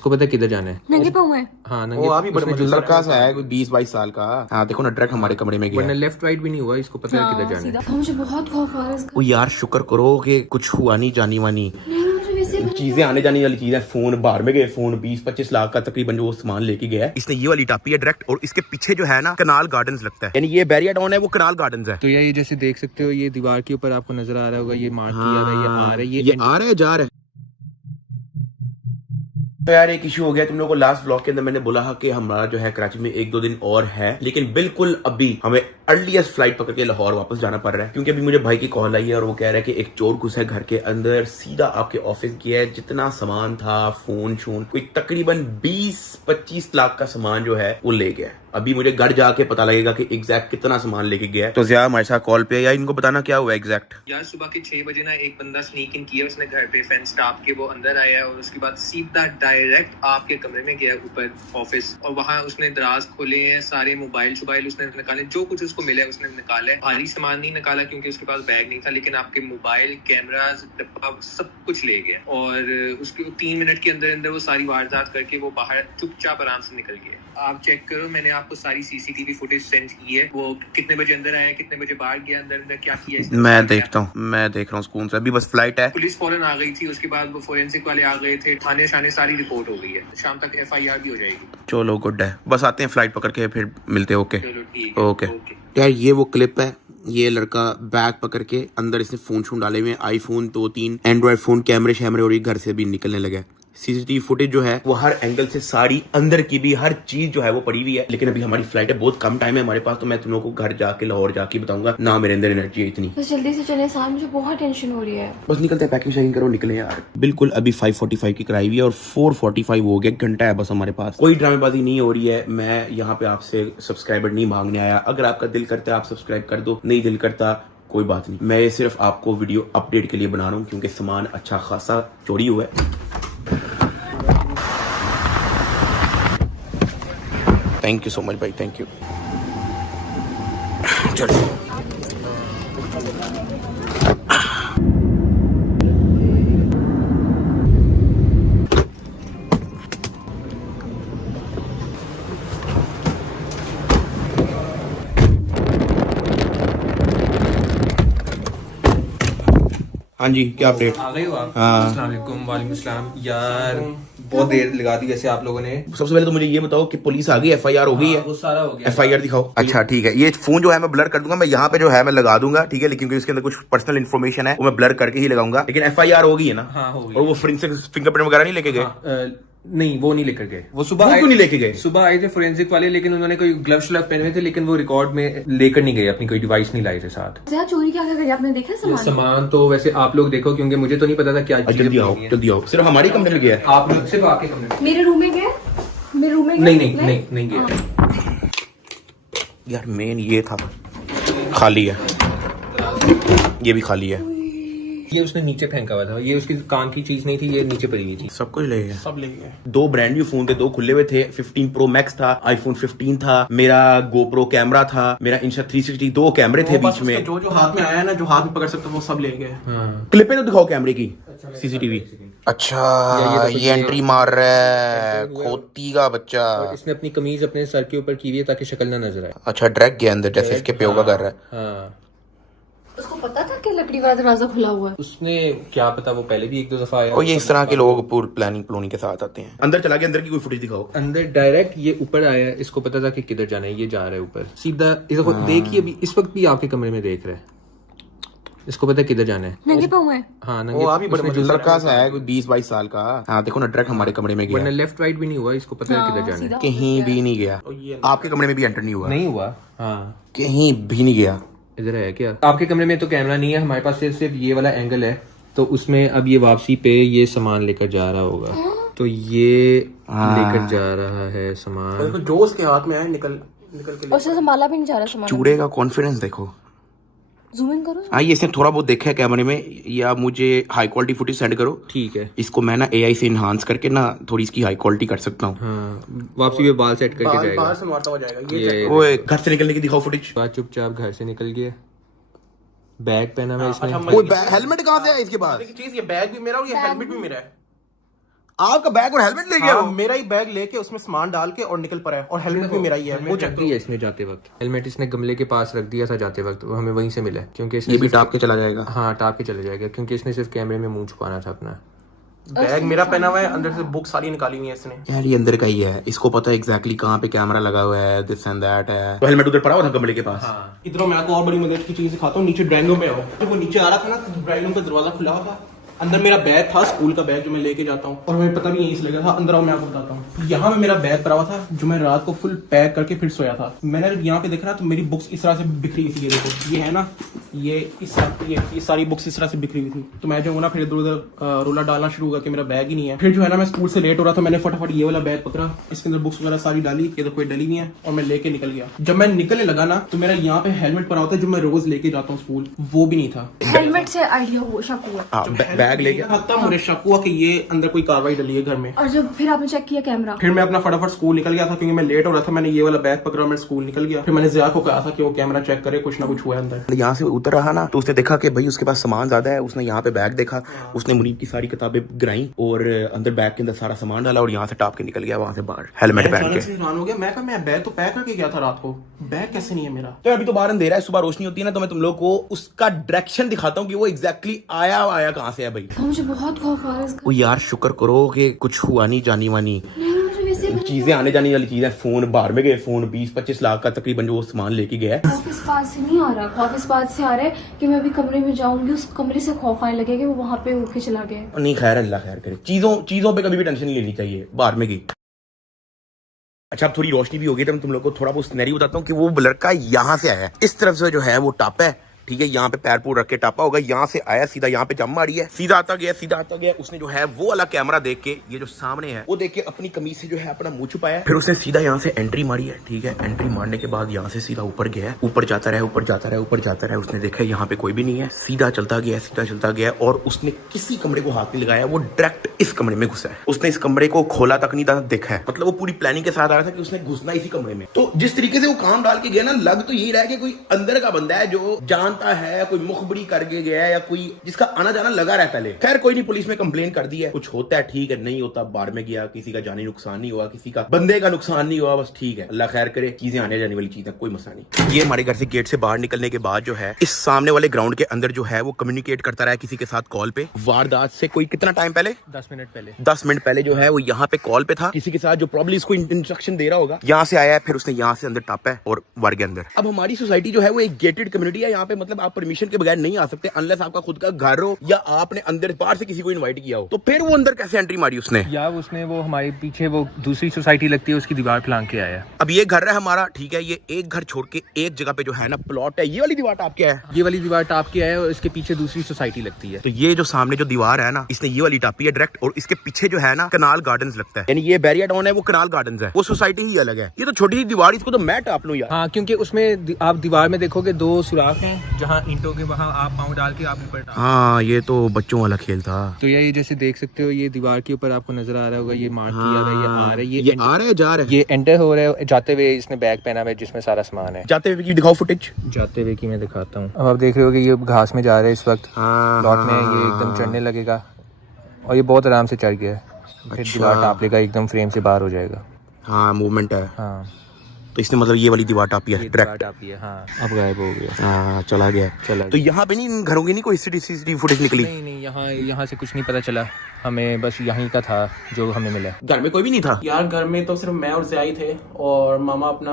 इसको पता है किधर जाना है? नंगे पाँव है। हाँ वो अभी बड़े लड़का सा है, कोई 20-22 साल का। हाँ देखो ना, डायरेक्ट हमारे कमरे में गया। वरना लेफ्ट राइट भी नहीं हुआ, इसको पता है किधर जाना है। मुझे बहुत खौफ आ रहा है इसका। ओ यार शुक्र करो कि कुछ हुआ नहीं, जानी वानी चीजें आने जाने वाली चीजें। फोन बाहर में गए, फोन 20-25 लाख का तकरीबन जो सामान लेके गया है। इसने ये वाली टापी है डायरेक्ट, और इसके पीछे जो है ना कनाल गार्डन्स लगता है, यानी ये बैरियर डाउन है, वो कनाल गार्डन्स है। तो ये जैसे देख सकते हो, ये दीवार के ऊपर आपको नजर आ रहा होगा, ये मार्क किया हुआ है, ये आ रहा है, ये आ रहा है, जा रहा है। तो यार एक इशू हो गया। तुम लोगों को लास्ट व्लॉग के अंदर मैंने बोला कि हमारा जो है कराची में 1-2 दिन और है, लेकिन बिल्कुल अभी हमें अर्लीस्ट फ्लाइट पकड़ के लाहौर वापस जाना पड़ रहा है, क्योंकि अभी मुझे भाई की कॉल आई है और वो कह रहा है कि एक चोर घुसा है घर के अंदर, सीधा आपके ऑफिस गया है, जितना सामान था, फोन शोन, कोई तकरीबन 20-25 लाख का सामान जो है वो ले गया। अभी मुझे घर जाके पता लगेगा कि एग्जैक्ट कितना सामान लेके गया है। तो ज़िया हमारे साथ कॉल पे है, या इनको बताना क्या हुआ एग्जैक्ट। यार सुबह के 6 बजे ना एक बंदा स्नीक इन किया उसने घर पे, फेंस टाप के वो अंदर आया है और उसके बाद सीधा डायरेक्ट आपके कमरे में गया ऊपर ऑफिस, और वहाँ उसने दराज खोले हैं, सारे मोबाइल उसने निकाले, जो कुछ उसको मिला है उसने निकाला है। भारी सामान नहीं निकाला क्योंकि उसके पास बैग नहीं था, लेकिन आपके मोबाइल, कैमरास, डब्बा सब कुछ ले गया। और उसके 3 मिनट के अंदर अंदर वो सारी वारदात करके वो बाहर चुपचाप आराम से निकल गया। आप चेक करो, मैंने आपको सारी सीसीटीवी फुटेज सेंड की है, वो कितने बजे अंदर आया, कितने बजे बाहर गया, अंदर क्या किया। मैं देखता हूँ, मैं देख रहा हूँ सुकून से। अभी बस फ्लाइट है, पुलिस फौरन आ गई थी, उसके बाद वो फोरेंसिक वाले आ गए थे, थाने शाने सारी रिपोर्ट हो गई है, शाम तक FIR भी हो जाएगी। चलो गुड है, बस आते हैं फ्लाइट पकड़ के फिर मिलते हैं। ओके चलो ठीक है, ओके। यार ये वो क्लिप है, ये लड़का बैग पकड़ के अंदर इसने फोन शोन डाले हुए, आईफोन 2-3 एंड्रॉइड फोन, कैमरे शैमरे, और ये घर से भी निकलने लगा। सीसीटीवी फुटेज जो है वो हर एंगल से, सारी अंदर की भी हर चीज जो है वो पड़ी हुई है। लेकिन अभी हमारी फ्लाइट है, बहुत कम टाइम है हमारे पास, तो मैं तुम लोगों को घर जाके लाहौर जाके बताऊंगा ना, मेरे अंदर एनर्जी है इतनी। बस जल्दी से चले साहब, मुझे बहुत टेंशन हो रही है। बस निकलते हैं, पैकिंग शैकिंग करो, निकले यार। बिल्कुल अभी 5:45 की कराई हुई है और 4:45 हो गया, घंटा है बस हमारे पास। कोई ड्रामेबाजी नहीं हो रही है। मैं यहाँ पे आपसे सब्सक्राइबर नहीं मांगने आया। अगर आपका दिल करता है आप सब्सक्राइब कर दो, नहीं दिल करता कोई बात नहीं। मैं ये सिर्फ आपको वीडियो अपडेट के लिए बना रहा हूँ, क्योंकि सामान अच्छा खासा चोरी हुआ है। थैंक यू सो मच भाई, थैंक यू। चलो हाँ जी, क्या अपडेट? आ गए हो आप? हाँ। अस्सलाम वालेकुम। वालेकुम अस्सलाम। यार बहुत देर लगा दी वैसे आप लोगों ने। सबसे पहले तो मुझे ये बताओ कि पुलिस आ गई, FIR हो गई है? वो सारा हो गया। FIR दिखाओ। अच्छा ठीक है, ये फोन जो है मैं ब्लर कर दूंगा, मैं यहाँ पे जो है मैं लगा दूंगा, ठीक है, लेकिन क्योंकि इसके अंदर कुछ पर्सनल इन्फॉर्मेशन है वो मैं ब्लर करके ही लगाऊंगा। लेकिन FIR हो गई है ना? हाँ हो गई। और वो फोरेंसिक फिंगरप्रिंट वगैरह नहीं लेके गए? नहीं वो नहीं लेकर गए। वो सुबह क्यों नहीं लेके गए? सुबह आए थे फोरेंसिक वाले, लेकिन उन्होंने कोई ग्लव श्लव पहने हुए थे, लेकिन वो रिकॉर्ड में लेकर नहीं गए, अपनी कोई डिवाइस नहीं लाए थे साथ। चोरी क्या करी आपने देखा सामान तो वैसे आप लोग देखो, क्योंकि मुझे तो नहीं पता था क्या। जल्दी आओ, जल्दी आओ। सिर्फ हमारी कमरे में गया है? आप लोग सिर्फ आपके कमरे में? मेरे रूम में गए, मेरे रूम में नहीं गया। यार मेन ये था, खाली है, ये भी खाली है। ये उसने नीचे फेंका हुआ था, ये उसकी काम की चीज नहीं थी, ये नीचे पड़ी हुई थी। सब कुछ ले गया, सब ले गया। 2 ब्रांड न्यू फोन थे, 2 खुले हुए थे। 15 Pro Max था, iPhone 15 था, मेरा GoPro कैमरा था, मेरा Insta360, 2 कैमरे थे बीच में। जो हाथ में आया ना, जो हाथ में पकड़ सकता वो सब ले गए। क्लिपें तो दिखाओ कैमरे की, CCTV। अच्छा ये एंट्री मार रहा है, खोती का बच्चा। इसने अपनी कमीज अपने सर के ऊपर की हुई है ताकि शक्ल ना नजर आए। अच्छा डायरेक्ट गया अंदर, जैसे इसके प्यो का कर रहा है। हाँ। उसको पता था कि लकड़ी वाला दरवाजा खुला हुआ है? उसने क्या पता, वो पहले भी 1-2 दफा आया। और ये इस तरह के लोग पूरी प्लानिंग के साथ आते हैं। अंदर चला गया, अंदर की कोई फुटेज दिखाओ। अंदर डायरेक्ट ये ऊपर आया, इसको पता था कि किधर जाना है, ये जा रहा है ऊपर सीधा। इसको देखिए, अभी इस वक्त भी आपके कमरे में देख रहा है, इसको पता है किधर जाना है। नंगे पाँव है। हाँ वो अभी बड़े लड़का सा है, कोई 20-22 साल का। हाँ देखो ना, डायरेक्ट हमारे कमरे में गया। वरना लेफ्ट राइट भी नहीं हुआ, इसको पता है किधर जाना है। कहीं भी नहीं गया। आपके कमरे में भी एंटर नहीं हुआ? नहीं हुआ। हाँ कहीं भी नहीं गया। इधर है क्या? आपके कमरे में तो कैमरा नहीं है, हमारे पास सिर्फ ये वाला एंगल है, तो उसमें अब ये वापसी पे ये सामान लेकर जा रहा होगा, तो ये लेकर जा रहा है सामान। जो उसके हाथ में है निकल के। उससे संभाला भी नहीं जा रहा सामान। चूड़े का कॉन्फिडेंस देखो। जूम इन करो। हाँ ये इसने थोड़ा बहुत देखा है कैमरे में, या मुझे हाई क्वालिटी फुटेज सेंड करो। ठीक है, इसको मैं ना AI से इनहांस करके ना थोड़ी इसकी हाई क्वालिटी कर सकता हूँ। हाँ वापसी पे बाल सेट करके जाएगा। बाहर से मारता हुआ जाएगा ये ओए घर से निकलने की दिखाओ फुटेज। बात चुपचाप घर से निकल गया, बैग पहना हुआ इसने। हेलमेट कहाँ से आया इसके पास? चीज, ये बैग भी मेरा और ये हेलमेट भी मेरा है। आपका बैग और हेलमेट ले गया हाँ, वो? मेरा ही बैग लेके उसमें सामान डाल के और निकल पड़ा है, और हेलमेट भी मेरा ही है। वो हेलमेट रख दिया इसने जाते वक्त, हेलमेट इसने गमले के पास रख दिया था जाते वक्त, वो हमें वहीं से मिला क्योंकि इसने ये भी सिर्फ- टाप के चला जाएगा। हाँ टाप के चले जाएगा क्योंकि इसने सिर्फ कैमरे में मुंह छुपाना था अपना। बैग मेरा पहना हुआ है, अंदर से बुक सारी निकाली हुई है इसने। यार ये अंदर का ही है, इसको पता है एग्जैक्टली कहाँ पे कैमरा लगा हुआ है, दिस एंड दैट है। तो हेलमेट उधर पड़ा हुआ था कमरे के पास। इधर मैं आपको और बड़ी मदद की चीज दिखाता हूँ। नीचे ड्राइंग रूम में आओ। जब वो नीचे आ रहा था ना, तो ड्राइंग रूम का दरवाजा खुला हुआ था, अंदर मेरा बैग था, स्कूल का बैग जो मैं लेके जाता हूँ, और हमें पता भी यहीं से लगा था। अंदर आओ मैं आपको बताता हूँ। यहाँ में मेरा बैग पड़ा हुआ था जो मैं रात को फुल पैक करके फिर सोया था। मैंने जब यहाँ पे देखा ना तो मेरी बुक्स इस तरह से बिखरी हुई थी। ये देखो, ये है ना, ये सारी बुक्स इस तरह से बिखरी हुई थी। तो मैं जो हूँ ना फिर इधर उधर रोला डालना शुरू हुआ कि मेरा बैग ही नहीं है। फिर जो है ना मैं स्कूल से लेट हो रहा था, मैंने फटाफट ये वाला बैग पकड़ा, इसके अंदर बुक्स वगैरह सारी डाली, ये तो कोई डली नहीं है, और मैं लेके निकल गया। जब मैं निकलने लगा ना तो मेरा यहाँ पे हेलमेट पड़ा होता है जो मैं रोज लेके जाता हूँ स्कूल, वो भी नहीं था। हेलमेट से आइडिया हुआ, शक हुआ। बैग ले गया। तब मुझे शक हुआ कि ये अंदर कोई कार्रवाई डली है घर में। और जब फिर आपने चेक किया कैमरा? फिर मैं अपना फटाफट स्कूल निकल गया था क्योंकि मैं लेट हो रहा था। मैंने ये वाला बैग पकड़ा, मैं स्कूल निकल गया। फिर मैंने जिया को कहा था कि वो कैमरा चेक करे, कुछ ना कुछ हुआ है अंदर। यहाँ से उतर रहा ना तो उसने देखा कि भाई उसके पास सामान ज्यादा है। उसने यहाँ पे बैग देखा, उसने मुनीब की सारी किताबें गिराई और अंदर बैग के अंदर सारा सामान डाला और यहाँ से टाप के निकल गया वहां से बाहर हेलमेट पहन के। हैरान हो गया मैं, कहा मैं बैग तो पैक करके गया था रात को, बैग कैसे नहीं है मेरा। तो अभी तो बाहर अंधेरा है, सुबह रोशनी होती है ना तो मैं तुम लोग को उसका डायरेक्शन दिखाता हूँ कि वो एग्जैक्टली आया कहाँ से है भाई। मुझे बहुत खौफ आ रहा है इसका। वो यार शुक्र करो कि कुछ हुआ नहीं जानी वानी। नहीं, मुझे वैसे ही चीजें आने जाने वाली चीजें, फोन बाहर में गए, फोन 20-25 लाख का तकरीबन जो वो सामान लेके गया है। खौफ इस बात से नहीं आ रहा, खौफ इस बात से आ रहा है कि मैं अभी कमरे में जाऊंगी, उस कमरे से खौफ आने लगेगा कि वो वहां पे उठ के चला गया। नहीं खैर, अल्लाह खैर करे। चीजों पे कभी भी टेंशन नहीं लेनी चाहिए, बाहर में गई। अच्छा अब थोड़ी रोशनी भी होगी तो मैं तुम लोग को थोड़ा बहुत सिनेरियो बताता हूँ कि वो लड़का यहाँ से आया है, इस तरफ से जो है वो टापा है, ठीक है, यहाँ पे पैर पूर रख के टापा होगा, यहाँ से आया सीधा यहाँ पे जम मारी है, सीधा आता गया। उसने जो है वो वाला कैमरा देख के, ये जो सामने है वो देख के अपनी कमीज से जो है अपना मुंह छुपाया, फिर उसने सीधा यहाँ से एंट्री मारी है, ठीक है। एंट्री मारने के बाद यहाँ से सीधा ऊपर गया, ऊपर जाता रहा। उसने देखा यहाँ पे कोई भी नहीं है, सीधा चलता गया और उसने किसी कमरे को हाथ नहीं लगाया, वो डायरेक्ट इस कमरे में घुसा है। उसने इस कमरे को खोला तक नहीं था, देखा है, मतलब वो पूरी प्लानिंग के साथ आया था कि उसने घुसना इसी कमरे में। तो जिस तरीके से वो काम डाल के गया ना, लग तो यही रहा है कि कोई अंदर का बंदा है जो जानता है, कोई मुखबरी करके गया है या कोई जिसका आना जाना लगा रहता है। खैर कोई नहीं, पुलिस में कंप्लेन कर दी है, कुछ होता है ठीक है, नहीं होता बाहर में गया, किसी का जानी नुकसान नहीं हुआ, किसी का बंदे का नुकसान नहीं हुआ, बस ठीक है, अल्लाह खैर करे। चीजें आने जाने वाली चीजें, कोई मसला नहीं। ये हमारे घर से गेट से बाहर निकलने के बाद जो है इस सामने वाले ग्राउंड के अंदर जो है वो कम्युनिकेट करता रहा किसी के साथ कॉल पे। वारदात से कोई कितना टाइम पहले, 10 मिनट पहले 10 मिनट पहले जो है वो यहाँ पे कॉल पे था किसी के साथ जो प्रॉब्लम इसको इंस्ट्रक्शन दे रहा होगा। यहाँ से आया है, फिर उसने यहाँ से अंदर टापा है और वर्ग के अंदर। अब हमारी सोसाइटी जो है वो एक गेटेड कम्युनिटी है, यहाँ पे मतलब आप परमिशन के बगैर नहीं आ सकते अनलेस आपका खुद का घर हो या आपने अंदर बाहर से किसी को इनवाइट किया हो। तो फिर वो अंदर कैसे एंट्री मारी उसने? या उसने वो हमारे पीछे वो दूसरी सोसाइटी लगती है उसकी दीवार फलांग के आया। अब ये घर है हमारा, ठीक है, ये एक घर छोड़ के एक जगह पे जो है ना प्लॉट है, ये वाली दीवार टाप के है, ये वाली दीवार टाप के आया और इसके पीछे दूसरी सोसाइटी लगती है। तो ये जो सामने जो दीवार है ना, इसने ये वाली टापी है डायरेक्ट, और इसके पीछे जो है ना कनाल गार्डन्स लगता है, यानी ये बैरिया टाउन है, वो कनाल गार्डन्स है, वो सोसाइटी ही अलग है। ये तो छोटी सी दीवार, इसको तो मैं टाप लूं यार। हाँ, क्योंकि उसमें आप दीवार में देखोगे 2 सुराख हैं, जहाँ ईंटों के वहाँ आप पाँव डाल के आप ऊपर टाप। हाँ ये तो बच्चों वाला खेल था। तो ये जैसे देख सकते हो, ये दीवार के ऊपर आपको नजर आ रहा होगा, ये मार्क किया हुआ है, ये आ रहा है, ये आ रहा है, जा रहा है, ये एंटर हो रहा है। जाते हुए इसने बैग पहना हुआ है जिसमें सारा सामान है। जाते हुए की दिखाओ फुटेज। जाते हुए की मैं दिखाता हूँ। अब आप देख रहे हो कि ये घास में जा रहा है इस वक्त, प्लॉट में ये एकदम चढ़ने लगेगा और ये बहुत आराम से चढ़ गया है। फिर दीवार टाप लेगा, एकदम फ्रेम से बाहर हो जाएगा। हाँ मूवमेंट है। हाँ तो इसने मतलब ये वाली दीवार टापी है डायरेक्ट। हाँ, अब गायब हो गया। हाँ चला गया। तो यहाँ पे नहीं, इन घरों की नहीं कोई सीसीटीवी फुटेज निकली? नहीं, यहाँ से कुछ नहीं पता चला हमें, बस यहीं का था जो हमें मिला। घर में कोई भी नहीं था यार, घर में तो सिर्फ मैं और ज़ियाई थे और मामा अपना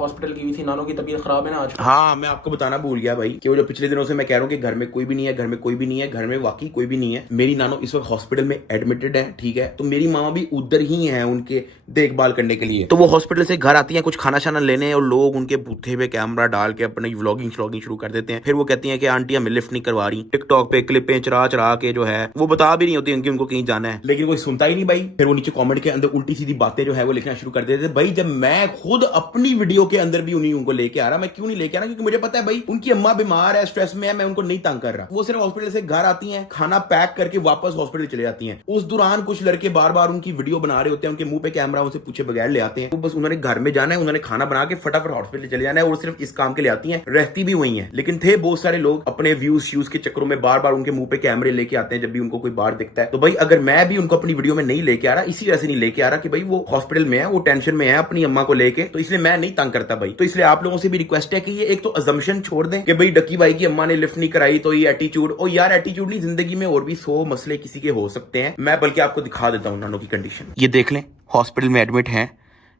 हॉस्पिटल की हुई थी, नानों की तबीयत खराब है ना आज। हाँ मैं आपको बताना भूल गया भाई कि वो जो पिछले दिनों से मैं कह रहा हूँ कि घर में कोई भी नहीं है, घर में कोई भी नहीं है, घर में वाकई कोई भी नहीं है। मेरी नानो इस वक्त हॉस्पिटल में एडमिटेड है, ठीक है, तो मेरी मामा भी उधर ही है उनके देखभाल करने के लिए। तो वो हॉस्पिटल से घर आती है कुछ खाना शाना लेने और लोग उनके बूथे पे कैमरा डाल के अपनी व्लॉगिंग शुरू कर देते हैं। फिर वो कहती हैं कि आंटी हमें लिफ्ट नहीं करवा रही, टिकटॉक पे क्लिपें चरा के जो है वो बता भी नहीं होती उनको कहीं जाना है, लेकिन कोई सुनता ही नहीं भाई। फिर वो नीचे कमेंट के अंदर उल्टी सीधी बातें जो है वो लिखना शुरू कर देते थे। भाई जब मैं खुद अपनी वीडियो के अंदर भी उन्हीं उनको लेके आ रहा, मैं क्यों नहीं लेके आ रहा? क्योंकि मुझे पता है भाई उनकी अम्मा बीमार है, स्ट्रेस में है, मैं उनको नहीं तंग कर रहा। वो सिर्फ हॉस्पिटल से घर आती हैं, खाना पैक करके वापस हॉस्पिटल चले जाती हैं। उस दौरान कुछ लड़के बार बार उनकी वीडियो बना रहे होते हैं, उनके मुंह पे कैमरा उनसे पूछे बगैर ले आते हैं। वो बस उन्होंने घर में जाना है, उन्होंने खाना बना के फटाफट हॉस्पिटल चले जाना है और सिर्फ इस काम के लिए आती हैं, रहती भी वही है। लेकिन थे बहुत सारे लोग अपने व्यूज के चक्करों में बार बार उनके मुंह पे कैमरे लेके आते हैं जब भी उनको कोई बाहर दिखता है। तो भाई भाई अगर मैं भी उनको अपनी वीडियो में नहीं लेके आ रहा, इसी वजह से नहीं लेके आ रहा कि भाई वो हॉस्पिटल में है, वो टेंशन में है अपनी अम्मा को लेके, तो इसलिए मैं नहीं तंग करता भाई। तो इसलिए आप लोगों से भी रिक्वेस्ट है कि ये एक तो अजम्पशन छोड़ दें कि भाई डक्की भाई की अम्मा ने लिफ्ट नहीं कराई तो ये एटीट्यूड। ओ यार एटीट्यूड नहीं, जिंदगी में और भी 100 मसले किसी के हो सकते हैं। मैं बल्कि आपको दिखा देता हूं नानों की कंडीशन। ये देख लें, हॉस्पिटल में एडमिट है,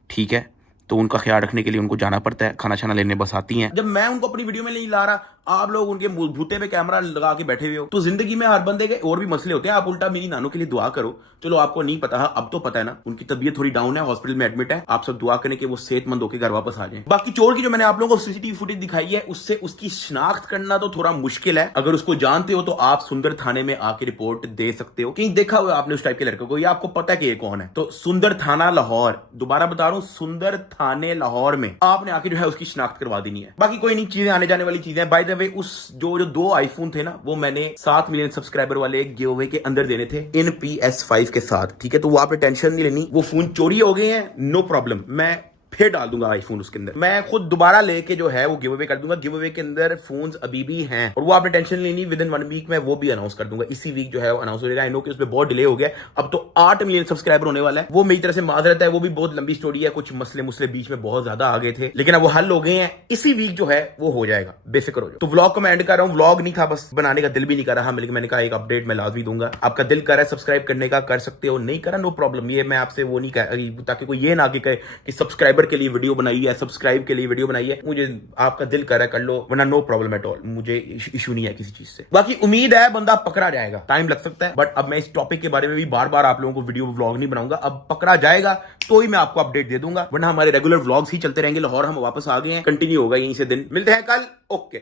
ठीक है, तो उनका ख्याल रखने के लिए उनको जाना पड़ता है, खाना छाना लेने बस आती हैं। जब मैं उनको अपनी वीडियो में नहीं ला रहा, आप लोग उनके भूते पे कैमरा लगा के बैठे हुए हो, तो जिंदगी में हर बंदे के और भी मसले होते हैं। आप उल्टा मेरी नानों के लिए दुआ करो। चलो आपको नहीं पता, अब तो पता है ना, उनकी तबीयत थोड़ी डाउन है, हॉस्पिटल में एडमिट है। आप सब दुआ करें कि वो सेहतमंद होकर घर वापस आ जाए। बाकी चोर की जो मैंने आप लोगों को सीसीटीवी फुटेज दिखाई है, उससे उसकी शिनाख्त करना तो थोड़ा मुश्किल है। अगर उसको जानते हो तो आप सुंदर थाने में आके रिपोर्ट दे सकते हो। कहीं देखा हुआ आपने उस टाइप के लड़के को, या आपको पता है कि ये कौन है। तो सुंदर थाना लाहौर, दोबारा बता रहा हूं, सुंदर थाने लाहौर में आपने आके जो है उसकी शिनाख्त करवा देनी है। बाकी कोई नहीं, चीजें आने जाने वाली चीजें। बाय द वे उस जो 2 आईफोन थे ना, वो मैंने 7 मिलियन सब्सक्राइबर वाले गिवअवे के अंदर देने थे इन PS5 के साथ, ठीक है। तो वो आपने टेंशन नहीं लेनी, वो फोन चोरी हो गए हैं, नो प्रॉब्लम, मैं फिर डाल दूंगा आईफोन उसके अंदर। मैं खुद दोबारा लेके जो है वो गिव अवे कर दूंगा। गिव अवे के अंदर फोन्स अभी भी हैं और वो आपने टेंशन लेनी, विद इन 1 वीक में वो भी अनाउंस कर दूंगा। इसी वीक जो है वो अनाउंस हो जाएगा। आई नो कि उसमें बहुत डिले हो गया, अब तो 8 मिलियन सब्सक्राइबर होने वाला है। वो मेरी तरफ से माजरत है, वो भी बहुत लंबी स्टोरी है, कुछ मसले मुसले बीच में बहुत ज्यादा आ गए थे, लेकिन अब वो हल हो गए हैं। इसी वीक जो है वो हो जाएगा, बेफिक्र हो जाओ। तो व्लॉग को मैं एंड कर रहा हूँ। व्लॉग नहीं था, बस बनाने का दिल भी नहीं कर रहा, लेकिन मैंने कहा एक अपडेट मैं लाजमी दूंगा। आपका दिल कर रहा है सब्सक्राइब करने का, कर सकते हो, नहीं करा नो प्रॉब्लम। ये मैं आपसे वो नहीं कह, ताकि कोई ये ना आगे कहे कि सब्सक्राइबर के लिए वीडियो बनाई है, सब्सक्राइब के लिए वीडियो बनाई है। मुझे आपका दिल कर रहा है कर लो, वरना नो प्रॉब्लम एट ऑल, मुझे इशू नहीं है किसी चीज से। बाकी उम्मीद है बंदा पकड़ा जाएगा, टाइम लग सकता है, बट अब मैं इस टॉपिक के बारे में भी बार बार आप लोगों को वीडियो व्लॉग नहीं बनाऊंगा। अब पकड़ा जाएगा तो ही मैं आपको अपडेट दे दूंगा, वरना हमारे रेगुलर व्लॉग्स ही चलते रहेंगे। लाहौर हम वापस आ गए हैं, कंटिन्यू होगा यहीं से दिन। मिलते हैं कल, ओके।